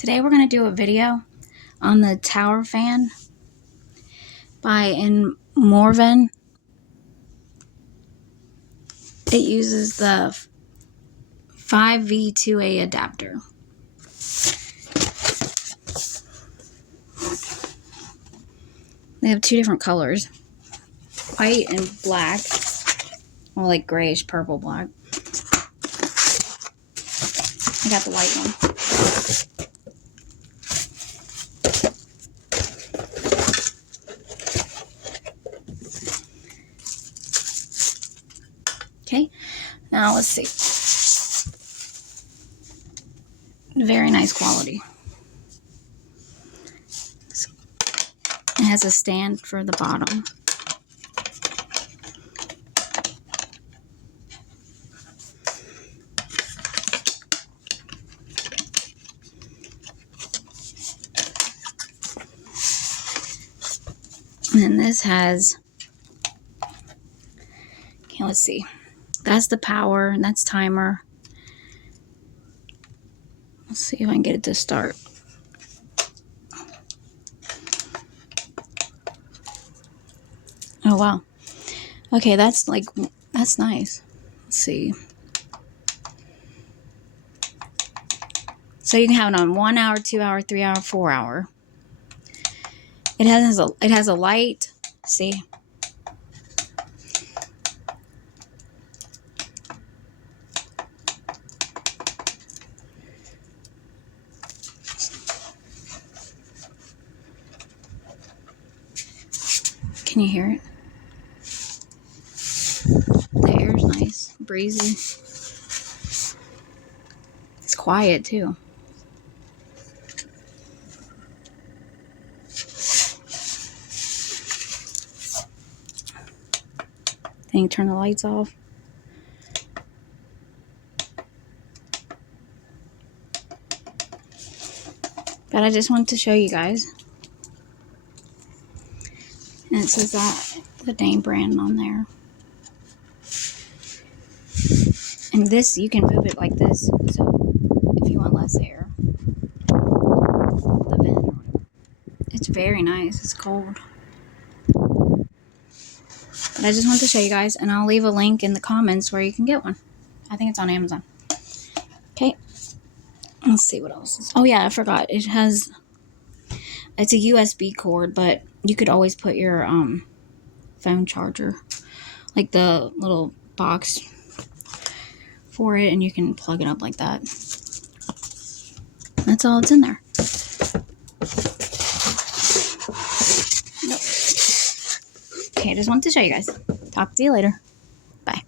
Today we're going to do a video on the tower fan by Morven. It uses the 5V2A adapter. They have two different colors, white and black, or like grayish purple black. I got the white one. Okay, now let's see. Very nice quality. It has a stand for the bottom. And then this has, okay, let's see. That's the power, and that's timer. Let's see if I can get it to start. Oh, wow. Okay, that's nice. Let's see. So you can have it on 1 hour, 2 hour, 3 hour, 4 hour. It has a light. See? Can you hear it? The air's nice, breezy. It's quiet too. Then you turn the lights off. But I just wanted to show you guys. And it says that the name brand on there. And this, you can move it like this. So if you want less air, the vent. It's very nice. It's cold. But I just wanted to show you guys, and I'll leave a link in the comments where you can get one. I think it's on Amazon. Okay. Let's see what else. Oh yeah, I forgot. It's a USB cord, but you could always put your phone charger, like the little box for it, and you can plug it up like that. That's all it's in there. Nope. Okay, I just wanted to show you guys. Talk to you later. Bye.